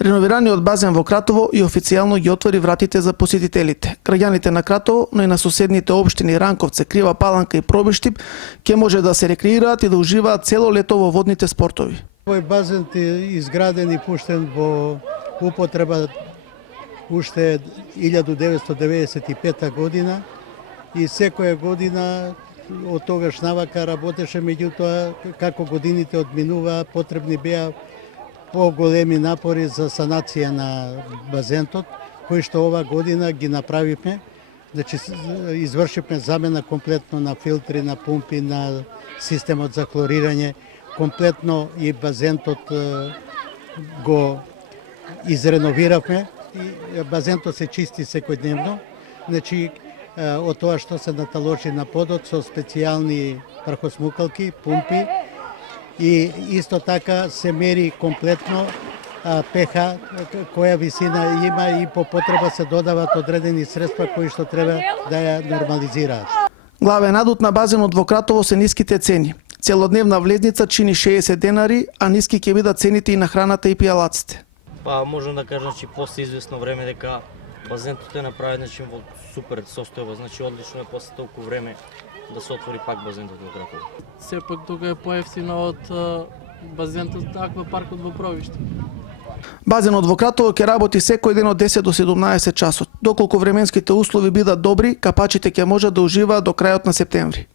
Реновираниот базен во Кратово и официјално ги отвори вратите за посетителите. Граѓаните на Кратово, но и на соседните општини Ранковце, Крива Паланка и Пробиштип ќе може да се рекреираат и да уживаат цело лето во водните спортови. Овој базен е изграден и пуштен во употреба уште 1995 година и секоја година од тогаш навака работеше, меѓутоа како годините одминуваа потребни беа поголеми напори за санација на базентот, кои што ова година ги направивме. Значи извршивме замена комплетно на филтри, на пумпи, на системот за хлорирање, комплетно и базентот го изреновиравме и базентот се чисти секојдневно. Значи од тоа што се наталожи на подот со специјални прахосмукалки, пумпи и исто така се мери комплетно ПХ, која висина има и по потреба се додават одредени средства кои што треба да ја нормализираат. Главен адут на базенот во Кратово се ниските цени. Целодневна влезница чини 60 денари, а ниски ќе бидат цените и на храната и пијалаците. Па можам да кажам, че после известно време дека базентот е направен во супер состојба, значи одлично е после толку време да се отвори пак базентот во Кратово. Сепак тука е поевтино од базентот аквапаркот во Пробиштип. Базенот во Кратово ќе работи секој ден од 10 до 17 часот. Доколку временските услови бидат добри, капачите ќе можат да уживаат до крајот на септември.